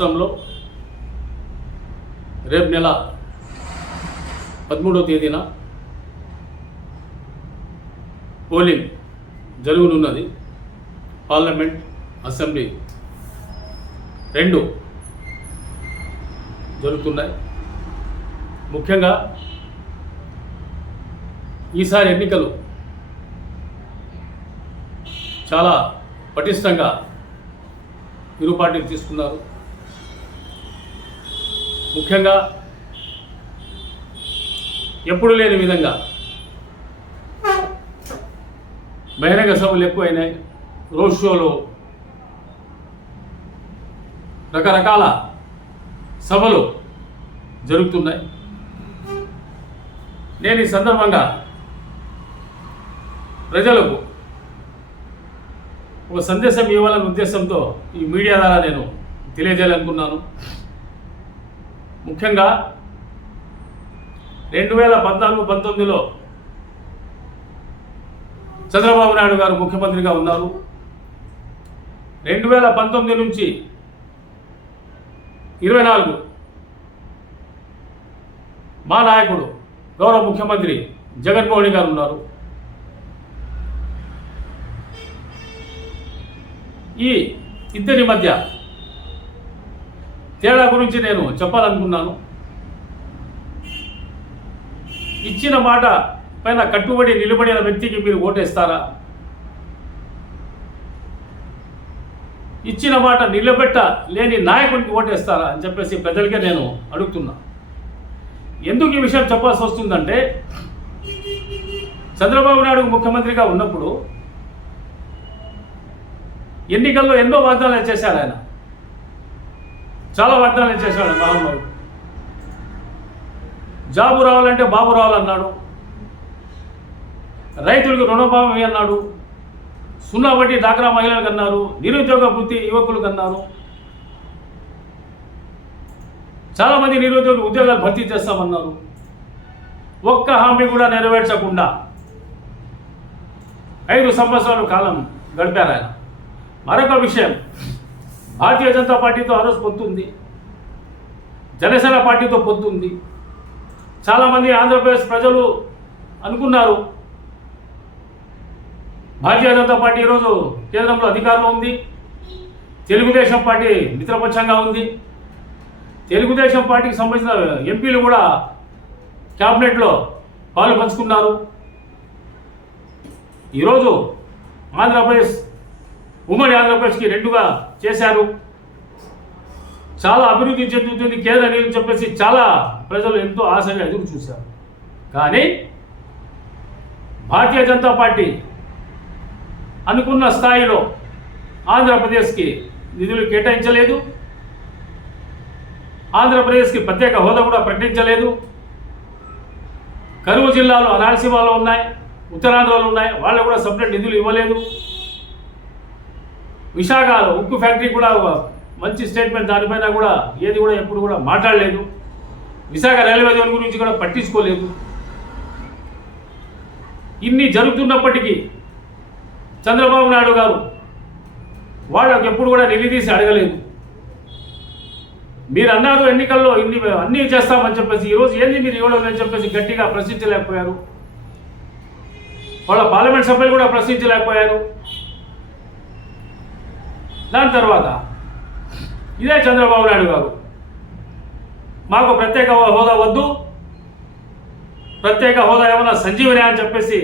రాష్ట్రంలో రేపు నెల పదమూడవ తేదీన పోలింగ్ జరుగునున్నది. పార్లమెంట్ అసెంబ్లీ రెండు జరుగుతున్నాయి. ముఖ్యంగా ఈసారి ఎన్నికలు చాలా పటిష్టంగా ఇరు పార్టీలు తీసుకున్నారు. ముఖ్యంగా ఎప్పుడు లేని విధంగా బహిరంగ సభలు ఎక్కువైనాయి. రోడ్ షోలు రకరకాల సభలు జరుగుతున్నాయి. నేను ఈ సందర్భంగా ప్రజలకు ఒక సందేశం ఇవ్వాలనే ఉద్దేశంతో ఈ మీడియా ద్వారా నేను తెలియజేయాలనుకున్నాను. ముఖ్యంగా రెండు వేల పద్నాలుగు పంతొమ్మిదిలో చంద్రబాబు నాయుడు గారు ముఖ్యమంత్రిగా ఉన్నారు. రెండు వేల పంతొమ్మిది నుంచి ఇరవై నాలుగు మా నాయకుడు గౌరవ ముఖ్యమంత్రి జగన్మోహన్ గారు ఉన్నారు. ఈ ఇద్దరి మధ్య తేడా గురించి నేను చెప్పాలనుకున్నాను. ఇచ్చిన మాట పైన కట్టుబడి నిలబడిన వ్యక్తికి మీరు ఓటేస్తారా? ఇచ్చిన మాట నిలబెట్ట లేని నాయకునికి ఓటేస్తారా అని చెప్పేసి ప్రజలకే నేను అడుగుతున్నా. ఎందుకు ఈ విషయం చెప్పాల్సి వస్తుందంటే చంద్రబాబు నాయుడు ముఖ్యమంత్రిగా ఉన్నప్పుడు ఎన్నికల్లో ఎన్నో వాగ్దానాలు చేశారు ఆయన. చాలా వాగ్దానం చేశాడు మహానుభావుడు జాబు రావాలంటే బాబు రావాలన్నాడు. రైతులకు రుణభావం అన్నాడు సున్నా వడ్డీ డాక్రా మహిళలకు అన్నారు. నిరుద్యోగ వృత్తి యువకులకు అన్నారు. చాలామంది నిరుద్యోగులు ఉద్యోగాలు భర్తీ చేస్తామన్నారు. ఒక్క హామీ కూడా నెరవేర్చకుండా ఐదు సంవత్సరాల కాలం గడిపారు ఆయన. మరొక విషయం. భారతీయ జనతా పార్టీతో ఆ రోజు పొత్తుంది జనసేన పార్టీతో పొత్తుంది చాలామంది ఆంధ్రప్రదేశ్ ప్రజలు అనుకున్నారు. భారతీయ జనతా పార్టీ ఈరోజు కేంద్రంలో అధికారంలో ఉంది. తెలుగుదేశం పార్టీ మిత్రపక్షంగా ఉంది. తెలుగుదేశం పార్టీకి సంబంధించిన ఎంపీలు కూడా క్యాబినెట్లో పాలు పంచుకున్నారు. ఈరోజు ఆంధ్రప్రదేశ్ ఉమ్మడి ఆంధ్రప్రదేశ్కి రెండుగా చేశారు. చాలా అభివృద్ధి చెందుతుంది కేంద్ర అని చెప్పేసి చాలా ప్రజలు ఎంతో ఆశగా ఎదురు చూశారు. కానీ భారతీయ జనతా పార్టీ అనుకున్న స్థాయిలో ఆంధ్రప్రదేశ్కి నిధులు కేటాయించలేదు. ఆంధ్రప్రదేశ్కి ప్రత్యేక హోదా కూడా ప్రకటించలేదు. కరువు జిల్లాలు రాయలసీమలో ఉన్నాయి ఉత్తరాంధ్రలో ఉన్నాయి వాళ్ళు కూడా సపరేట్ నిధులు ఇవ్వలేదు. విశాఖలో ఉక్కు ఫ్యాక్టరీ కూడా మంచి స్టేట్మెంట్ దానిపైన కూడా ఏది కూడా ఎప్పుడు కూడా మాట్లాడలేదు. విశాఖ రైల్వే జోన్ గురించి కూడా పట్టించుకోలేదు. ఇన్ని జరుగుతున్నప్పటికీ చంద్రబాబు నాయుడు గారు వాళ్ళకి ఎప్పుడు కూడా నిలదీసి అడగలేదు. మీరు అన్నారు ఎన్నికల్లో ఇన్ని అన్నీ చేస్తామని చెప్పేసి ఈరోజు ఏంది మీరు ఇవ్వడం అని చెప్పేసి గట్టిగా ప్రశ్నించలేకపోయారు. వాళ్ళ పార్లమెంట్ సభ్యులు కూడా ప్రశ్నించలేకపోయారు. దాని తర్వాత ఇదే చంద్రబాబు నాయుడు గారు. మాకు ప్రత్యేక హోదా వద్దు. ప్రత్యేక హోదా ఏమన్నా సంజీవని అని చెప్పేసి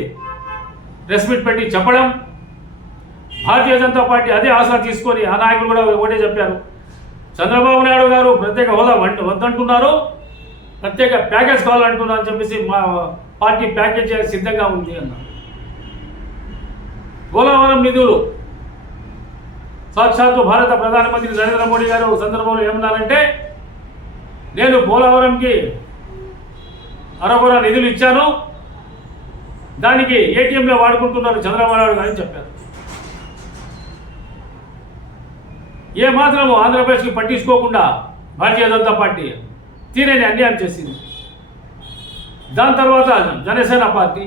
ప్రెస్ మీట్ పెట్టి చెప్పడం. భారతీయ జనతా పార్టీ అదే ఆశ తీసుకొని ఆ నాయకులు కూడా ఒకటే చెప్పారు. చంద్రబాబు నాయుడు గారు ప్రత్యేక హోదా వంట వద్దంటున్నారు. ప్రత్యేక ప్యాకేజ్ కావాలంటున్నారు అని చెప్పేసి మా పార్టీ ప్యాకేజ్ చేయాలి సిద్ధంగా ఉంది అన్నారు. పోలవరం నిధులు సాక్షాత్తు భారత ప్రధానమంత్రి నరేంద్ర మోడీ గారు ఒక సందర్భంలో ఏమన్నారంటే నేను పోలవరంకి అరకొర నిధులు ఇచ్చాను. దానికి ఏటీఎంలో వాడుకుంటున్నారు చంద్రబాబు నాయుడు గారు అని చెప్పారు. ఏ మాత్రము ఆంధ్రప్రదేశ్కి పట్టించుకోకుండా భారతీయ జనతా పార్టీ తీరని అన్యాయం చేసింది. దాని తర్వాత జనసేన పార్టీ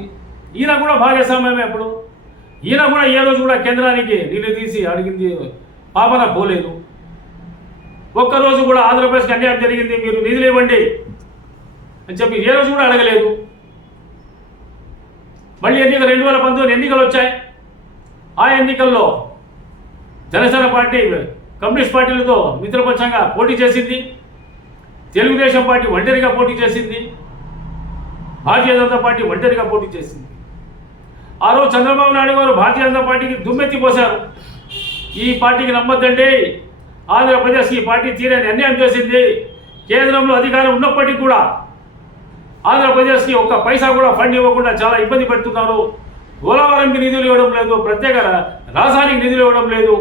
ఈయన కూడా భాగస్వామ్యమే ఎప్పుడు ఈయన కూడా ఏ రోజు కూడా కేంద్రానికి నిలదీసి అడిగింది పాపన పోలేదు. ఒక్కరోజు కూడా ఆంధ్రప్రదేశ్కి అన్యాయం జరిగింది మీరు నిధులు ఇవ్వండి అని చెప్పి ఏ రోజు కూడా అడగలేదు. మళ్ళీ ఎన్నిక రెండు వేల పంతొమ్మిది ఎన్నికలు వచ్చాయి. ఆ ఎన్నికల్లో జనసేన పార్టీ కమ్యూనిస్ట్ పార్టీలతో మిత్రపక్షంగా పోటీ చేసింది. తెలుగుదేశం పార్టీ ఒంటరిగా పోటీ చేసింది. భారతీయ జనతా పార్టీ ఒంటరిగా పోటీ చేసింది. ఆ రోజు చంద్రబాబు నాయుడు గారు భారతీయ జనతా పార్టీకి దుమ్మెత్తి పోశారు. ఈ పార్టీకి నమ్మద్దండి. ఆంధ్రప్రదేశ్ ఈ పార్టీ తీరని అన్యాయం చేసింది. కేంద్రంలో అధికారం ఉన్నప్పటికీ కూడా ఆంధ్రప్రదేశ్కి ఒక్క పైసా కూడా ఫండ్ ఇవ్వకుండా చాలా ఇబ్బంది పెడుతున్నారు. గోలవరంకి నిధులు ఇవ్వడం లేదు. ప్రత్యేక రాజధానికి నిధులు ఇవ్వడం లేదు.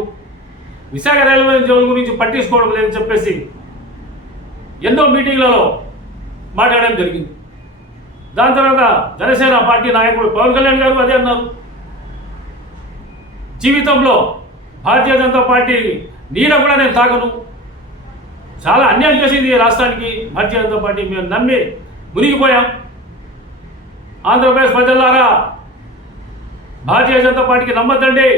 విశాఖ రైల్వే జోన్ గురించి పట్టించుకోవడం లేదని చెప్పేసి ఎన్నో మీటింగ్లలో మాట్లాడడం జరిగింది. దాని తర్వాత జనసేన పార్టీ నాయకుడు పవన్ కళ్యాణ్ గారు అదే అన్నారు. జీవితంలో భారతీయ జనతా పార్టీ నీడ కూడా నేను తాగను. చాలా అన్యాయం చేసింది ఈ రాష్ట్రానికి. భారతీయ జనతా పార్టీ మేము నమ్మి మునిగిపోయాం. ఆంధ్రప్రదేశ్ ప్రజల్లారా భారతీయ జనతా పార్టీకి నమ్మద్దండి.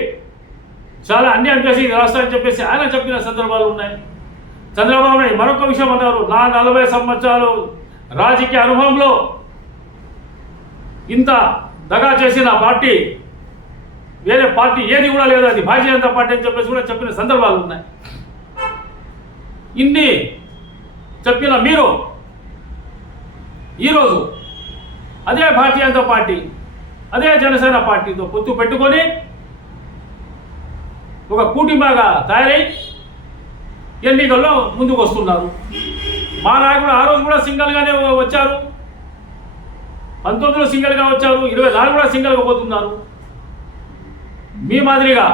చాలా అన్యాయం చేసి రాష్ట్రాన్ని చెప్పేసి ఆయన చెప్పిన సందర్భాలు ఉన్నాయి. చంద్రబాబు నాయుడు మరొక విషయం అన్నారు. నా నలభై సంవత్సరాలు రాజకీయ అనుభవంలో ఇంత దగా చేసిన పార్టీ వేరే పార్టీ ఏది కూడా లేదు అది భారతీయ జనతా పార్టీ అని చెప్పేసి కూడా చెప్పిన సందర్భాలు ఉన్నాయి. ఇన్ని చెప్పిన మీరు ఈరోజు అదే భారతీయ జనతా పార్టీ అదే జనసేన పార్టీతో పొత్తు పెట్టుకొని ఒక కూటిమాగా తయారై ఎన్నికల్లో ముందుకు వస్తున్నారు మా నాయకుడు ఆ రోజు కూడా సింగల్గానే వచ్చారు. పంతొమ్మిదిలో సింగిల్గా వచ్చారు ఇరవై నాలుగు కూడా సింగిల్గా పోతున్నారు. మీ మాదిరిగా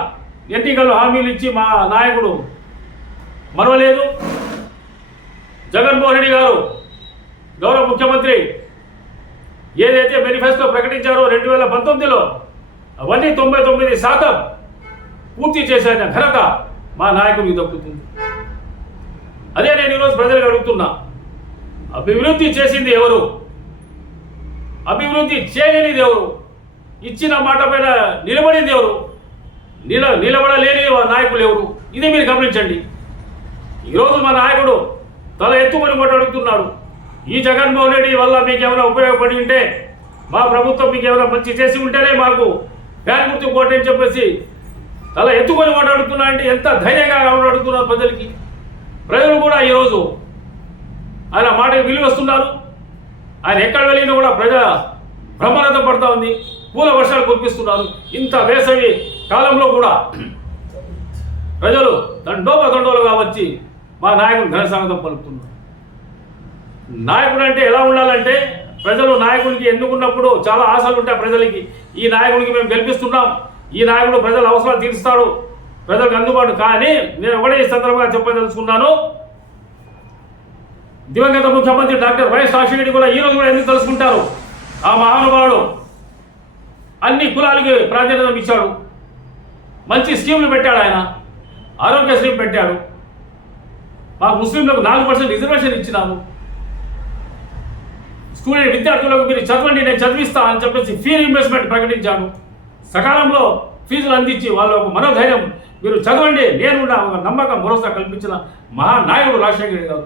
ఎన్నికల్లో హామీలు ఇచ్చి మా నాయకుడు మరవలేదు. జగన్మోహన్ రెడ్డి గారు గౌరవ ముఖ్యమంత్రి ఏదైతే మేనిఫెస్టో ప్రకటించారో రెండు వేల పంతొమ్మిదిలో అవన్నీ తొంభై తొమ్మిది శాతం పూర్తి చేసిన ఘనత మా నాయకుడికి దక్కుతుంది. అదే నేను ఈరోజు ప్రజలకు అడుగుతున్నా. అభివృద్ధి చేసింది ఎవరు? అభివృద్ధి చేయలేని దేవుడు. ఇచ్చిన మాట పైన నిలబడింది దేవుడు. నిల నిలబడలేని నాయకులు ఎవరు? ఇది మీరు గమనించండి. ఈరోజు మా నాయకుడు తల ఎత్తుకొని మాట అడుగుతున్నాడు ఈ జగన్మోహన్ రెడ్డి వల్ల మీకు ఏమైనా ఉపయోగపడి ఉంటే మా ప్రభుత్వం మీకు ఏమైనా మంచి చేసి ఉంటేనే మాకు ఫ్యాన్ గుర్తు కోటని చెప్పేసి తల ఎత్తుకొని మాట అంటే ఎంత ధైర్యంగా అడుగుతున్నారు ప్రజలకి. ప్రజలు కూడా ఈరోజు ఆయన మాటకి విలువస్తున్నారు ఆయన ఎక్కడ వెళ్ళినా కూడా ప్రజా బ్రహ్మరథం పడతా ఉంది. పూల వర్షాలు కురిపిస్తున్నారు. ఇంత వేసవి కాలంలో కూడా ప్రజలు దండోపదండోలుగా వచ్చి మా నాయకుడు ఘనసాగతం పలుకుతున్నారు. నాయకుడు అంటే ఎలా ఉండాలంటే ప్రజలు నాయకుడికి ఎన్నుకున్నప్పుడు చాలా ఆశలు ఉంటాయి ప్రజలకి. ఈ నాయకుడికి మేము గెలిపిస్తున్నాం. ఈ నాయకుడు ప్రజల అవసరాలు తీరుస్తాడు. ప్రజలకు అందుబాటు కానీ నేను ఒకటే ఈ సందర్భంగా చెప్పదలుచుకున్నాను. దివంగత ముఖ్యమంత్రి డాక్టర్ వైఎస్ రాజశేఖర కూడా ఈ రోజు కూడా ఎందుకు తెలుసుకుంటారు ఆ మహానుభావుడు అన్ని కులాలకి ప్రాధాన్యత ఇచ్చాడు. మంచి స్కీములు పెట్టాడు ఆయన. ఆరోగ్యశ్రీ పెట్టాడు. మా ముస్లింలకు నాలుగు పర్సెంట్ రిజర్వేషన్ ఇచ్చినాము. స్టూడెంట్ విద్యార్థులకు మీరు చదవండి నేను చదివిస్తా అని చెప్పేసి ఫీ రీఇంబర్స్మెంట్ ప్రకటించాను సకాలంలో ఫీజులు అందించి వాళ్ళ ఒక మనోధైర్యం మీరు చదవండి నేను ఒక నమ్మకం భరోసా కల్పించిన మహానాయకుడు రాజశేఖర్ గారు.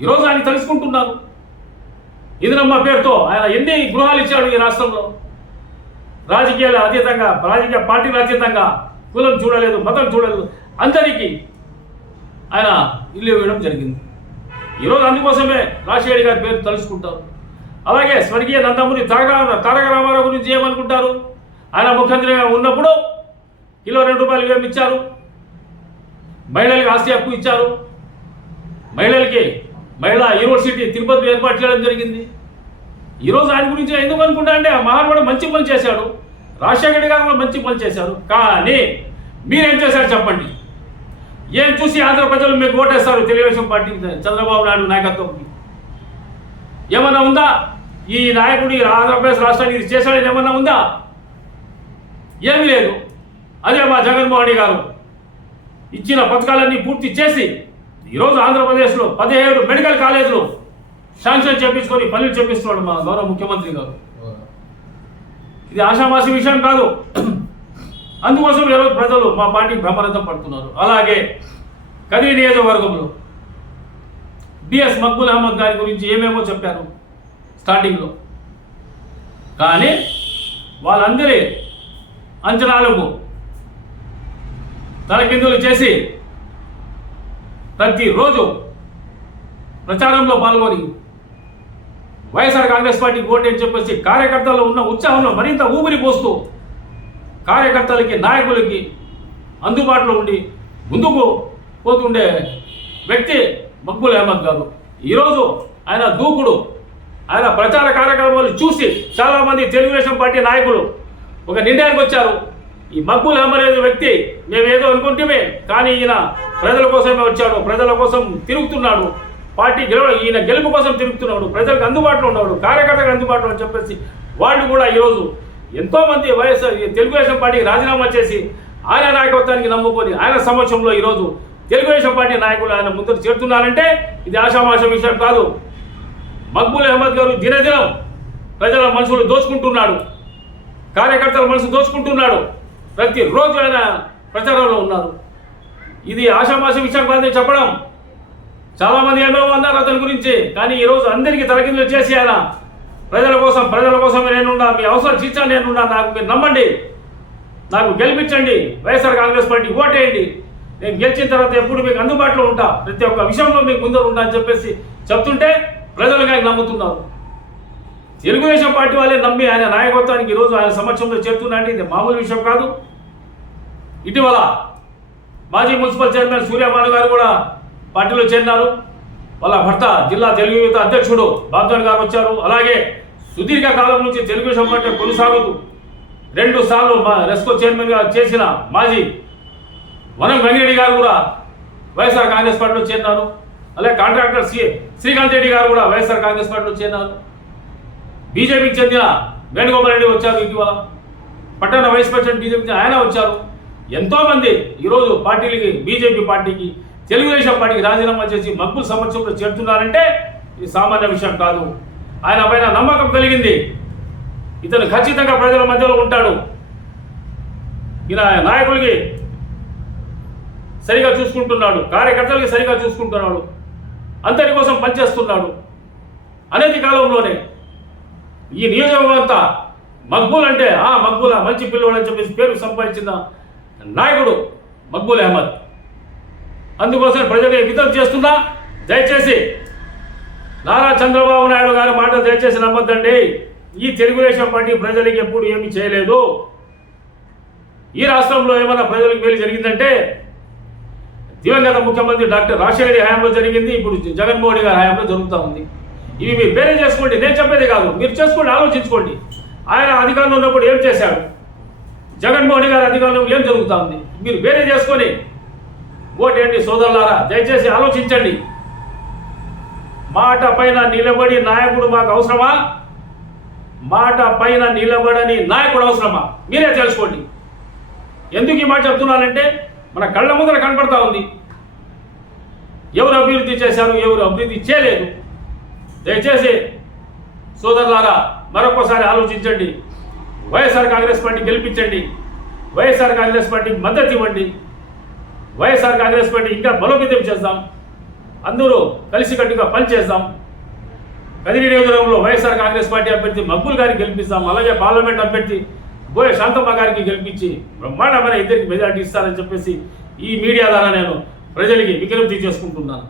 ఈరోజు ఆయన తెలుసుకుంటున్నారు ఇదినమ్మ పేరుతో ఆయన ఎన్ని గృహాలు ఇచ్చాడు ఈ రాష్ట్రంలో? రాజకీయాల అతీతంగా రాజకీయ పార్టీల అతీతంగా కులం చూడలేదు మతం చూడలేదు. అందరికీ ఆయన ఇల్లు ఇవ్వడం జరిగింది. ఈరోజు అందుకోసమే రాజశేఖర్ గారి పేరు తలుచుకుంటారు. అలాగే స్వర్గీయ నందమూరి తారక తారక రామారావు గురించి ఏమనుకుంటారు? ఆయన ముఖ్యమంత్రిగా ఉన్నప్పుడు కిలో రెండు రూపాయలు వేమి ఇచ్చారు? మహిళలకు ఆస్తి హక్కు ఇచ్చారు? మహిళలకి మహిళా యూనివర్సిటీ తిరుపతిలో ఏర్పాటు చేయడం జరిగింది. ఈరోజు ఆయన గురించి ఎందుకు అనుకుంటా అంటే ఆ మహానుభావుడు మంచి పని చేశాడు. రాజశేఖర రెడ్డి గారు కూడా మంచి పని చేశారు. కానీ మీరేం చేశారు చెప్పండి. ఏం చూసి ఆంధ్ర ప్రజలు మీకు ఓటేస్తారు తెలుగుదేశం పార్టీ చంద్రబాబు నాయుడు నాయకత్వంకి. ఏమన్నా ఉందా? ఈ నాయకుడు ఆంధ్రప్రదేశ్ రాష్ట్రానికి ఇది చేశాడని ఏమన్నా ఉందా? ఏమీ లేదు. అదే మా జగన్మోహన్ రెడ్డి గారు ఇచ్చిన పథకాలన్నీ పూర్తి చేసి ఈరోజు ఆంధ్రప్రదేశ్లో పదిహేడు మెడికల్ కాలేజీలు శాంక్షన్ చేపించుకొని పనులు చేపిస్తున్నాడు మా గౌరవ ముఖ్యమంత్రి గారు. ఇది ఆషామాసి విషయం కాదు. అందుకోసం ఈరోజు ప్రజలు మా పార్టీకి బ్రహ్మరథం పడుతున్నారు. అలాగే కదిరి నియోజకవర్గంలో బిఎస్ మక్బుల్ అహ్మద్ గారి గురించి ఏమేమో చెప్పారు స్టార్టింగ్లో. కానీ వాళ్ళందరి అంచనాలకు తలకిందులు చేసి ప్రతిరోజు ప్రచారంలో పాల్గొని వైఎస్ఆర్ కాంగ్రెస్ పార్టీకి ఓటు అని చెప్పేసి కార్యకర్తల్లో ఉన్న ఉత్సాహంలో మరింత ఊపిరి పోస్తూ కార్యకర్తలకి నాయకులకి అందుబాటులో ఉండి ముందుకు పోతుండే వ్యక్తి మక్బుల్ అహ్మద్ గారు. ఈరోజు ఆయన దూకుడు. ఆయన ప్రచార కార్యక్రమాలు చూసి చాలామంది తెలుగుదేశం పార్టీ నాయకులు ఒక నిర్ణయానికి వచ్చారు. ఈ మక్బుల్ అహ్మద్ అనే వ్యక్తి మేము ఏదో అనుకుంటేమే కానీ ఈయన ప్రజల కోసమే వచ్చాడు ప్రజల కోసం తిరుగుతున్నాడు. పార్టీ గెలవ ఈయన గెలుపు కోసం తిరుగుతున్నాడు ప్రజలకు అందుబాటులో ఉన్నాడు కార్యకర్తలకు అందుబాటులో అని చెప్పేసి వాళ్ళు కూడా ఈరోజు ఎంతోమంది వైఎస్ఆర్ ఈ తెలుగుదేశం పార్టీకి రాజీనామా చేసి ఆయన నాయకత్వానికి నమ్ముకొని ఆయన సమక్షంలో ఈరోజు తెలుగుదేశం పార్టీ నాయకులు ఆయన ముందు చేరుతున్నారంటే ఇది ఆషామాష విషయం కాదు. మక్బూల్ అహ్మద్ గారు దినదినం ప్రజల మనసులు దోచుకుంటున్నాడు కార్యకర్తల మనసు దోచుకుంటున్నాడు. ప్రతిరోజు ఆయన ప్రచారంలో ఉన్నారు. ఇది ఆషామాష విషయం కాదని చెప్పడం. చాలామంది ఏమేమో అన్నారు అతని గురించి కానీ ఈరోజు అందరికీ తలకిందులు చేసి ఆయన ప్రజల కోసం ప్రజల కోసం నేనున్నా మీ అవసరం తీర్చా నేనున్నా నాకు మీరు నమ్మండి. నాకు గెలిపించండి. వైఎస్ఆర్ కాంగ్రెస్ పార్టీ ఓటేయండి. నేను గెలిచిన తర్వాత ఎప్పుడు మీకు అందుబాటులో ఉంటా. ప్రతి ఒక్క విషయంలో మీకు ముందర ఉంటా అని చెప్పేసి చెప్తుంటే ప్రజలు కానీ నమ్ముతున్నారు. తెలుగుదేశం పార్టీ వాళ్ళే నమ్మి ఆయన నాయకత్వానికి ఈరోజు ఆయన సమక్షంలో చేరుతున్నా అంటే ఇది మామూలు విషయం కాదు. ఇటీవల మాజీ మున్సిపల్ చైర్మన్ సూర్యమాను గారు కూడా పార్టీలో చేరినారు. వాళ్ళ భర్త జిల్లా తెలుగు యువత అధ్యక్షుడు బాబ్జాన్ గారు వచ్చారు. అలాగే సుదీర్ఘ కాలం నుంచి తెలుగుదేశం పార్టీ కొనసాగుతూ రెండు సార్లు మా రెస్కో చైర్మన్గా చేసిన మాజీ వనం వెంకరెడ్డి గారు కూడా వైఎస్ఆర్ కాంగ్రెస్ పార్టీలో చేరినారు. అలాగే కాంట్రాక్టర్ సి శ్రీకాంత్ రెడ్డి గారు కూడా వైఎస్ఆర్ కాంగ్రెస్ పార్టీలో చేరినారు. బీజేపీకి చెందిన వేణుగోపాల్ రెడ్డి వచ్చారు ఇటీవల. పట్టణ వైస్ ప్రెసిడెంట్ బీజేపీ ఆయన వచ్చారు. ఎంతోమంది ఈరోజు పార్టీలకి బీజేపీ పార్టీకి తెలుగుదేశం పార్టీకి రాజీనామా చేసి మగ్గుల సమక్షంలో చేరుతున్నారంటే ఇది సామాన్య విషయం కాదు. ఆయన పైన నమ్మకం కలిగింది. ఇతను ఖచ్చితంగా ప్రజల మధ్యలో ఉంటాడు. ఈయన నాయకులకి సరిగా చూసుకుంటున్నాడు. కార్యకర్తలకి సరిగా చూసుకుంటున్నాడు. అందరి కోసం పనిచేస్తున్నాడు. అనేది కాలంలోనే ఈ నియోజకవర్గం అంతా మక్బూల్ అంటే ఆ మక్బూల్ మంచి పిల్లవాడు అని చెప్పేసి పేరు సంపాదించిన నాయకుడు మక్బూల్ అహ్మద్. అందుకోసం ప్రజలు వితం చేస్తున్నా దయచేసి నారా చంద్రబాబు నాయుడు గారి మాట దయచేసి నమ్మద్దండి. ఈ తెలుగుదేశం పార్టీ ప్రజలకు ఎప్పుడు ఏమీ చేయలేదు. ఈ రాష్ట్రంలో ఏమైనా ప్రజలకు మేలు జరిగిందంటే దివంగత ముఖ్యమంత్రి డాక్టర్ రాజశేఖర హయాంలో జరిగింది ఇప్పుడు జగన్మోహన్ గారి హయాంలో జరుగుతూ ఉంది. ఇవి మీరు వేరే చేసుకోండి నేను చెప్పేది కాదు మీరు చేసుకోండి ఆలోచించుకోండి. ఆయన అధికారంలో ఉన్నప్పుడు ఏం చేశాడు? జగన్మోహన్ గారి అధికారంలో ఏం జరుగుతూ ఉంది మీరు వేరే చేసుకొని ఓటేంటి సోదరులారా దయచేసి ఆలోచించండి. మాట పైన నిలబడి నాయకుడు మాకు అవసరమా? మాట పైన నిలబడని నాయకుడు అవసరమా? మీరే తెలుసుకోండి. ఎందుకు ఈ మాట చెప్తున్నానంటే మన కళ్ళ ముందర కనపడతా ఉంది. ఎవరు అభివృద్ధి చేశారు ఎవరు అభివృద్ధి చేయలేదు. దయచేసి సోదరులారా మరొకసారి ఆలోచించండి. వైఎస్ఆర్ కాంగ్రెస్ పార్టీ గెలిపించండి. వైఎస్ఆర్ కాంగ్రెస్ పార్టీకి మద్దతు ఇవ్వండి. వైఎస్ఆర్ కాంగ్రెస్ పార్టీ ఇంకా బలోపేతం చేద్దాం. అందరూ కలిసికట్టుగా పనిచేద్దాం. కదిరి నియోజకవర్గంలో వైఎస్ఆర్ కాంగ్రెస్ పార్టీ అభ్యర్థి మగ్గుల్ గారికి గెలిపిస్తాం. అలాగే పార్లమెంట్ అభ్యర్థి గోయ శాంతమ్మ గారికి గెలిపించి బ్రహ్మాండమైన ఇద్దరికి మెజార్టీ ఇస్తారని చెప్పేసి ఈ మీడియా ద్వారా నేను ప్రజలకి విజ్ఞప్తి చేసుకుంటున్నాను.